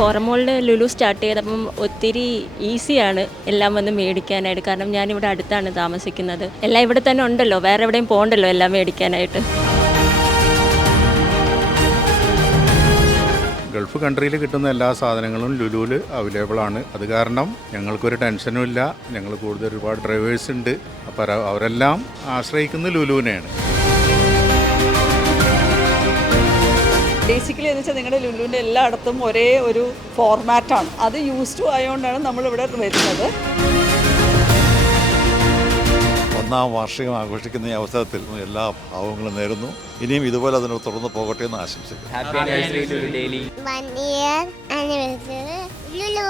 Forum മോളിൽ Lulu start ചെയ്തപ്പം ഒത്തിരി ഈസിയാണ് എല്ലാം വന്ന് മേടിക്കാനായിട്ട്. കാരണം ഞാനിവിടെ അടുത്താണ് താമസിക്കുന്നത്. എല്ലാം ഇവിടെ തന്നെ ഉണ്ടല്ലോ, വേറെ എവിടെയും പോകണ്ടല്ലോ എല്ലാം മേടിക്കാനായിട്ട്. ഗൾഫ് കൺട്രിയിൽ കിട്ടുന്ന എല്ലാ സാധനങ്ങളും ലുലുവിൽ അവൈലബിൾ ആണ്. അത് കാരണം ഞങ്ങൾക്കൊരു ടെൻഷനും ഇല്ല. ഞങ്ങൾ കൂടുതൽ ഒരുപാട് ഡ്രൈവേഴ്സ് ഉണ്ട്. അപ്പോൾ അവരെല്ലാം ആശ്രയിക്കുന്ന ലുലുവിനെയാണ്. ബേസിക്കലി എന്ന് വെച്ചാൽ നിങ്ങളുടെ ലുലുവിൻ്റെ എല്ലായിടത്തും ഒരേ ഒരു ഫോർമാറ്റാണ്. അത് യൂസ്ഡ് ആയതുകൊണ്ടാണ് നമ്മളിവിടെ വരുന്നത്. ഒന്നാം വാർഷികം ആഘോഷിക്കുന്ന ഈ അവസരത്തിൽ എല്ലാ ഭാവങ്ങളും നേരുന്നു. ഇനിയും ഇതുപോലെ അതിനോട് തുടർന്ന് പോകട്ടെ എന്ന് ആശംസിക്കുന്നു. Happy anniversary to Lulu Daily. 1 year anniversary Lulu.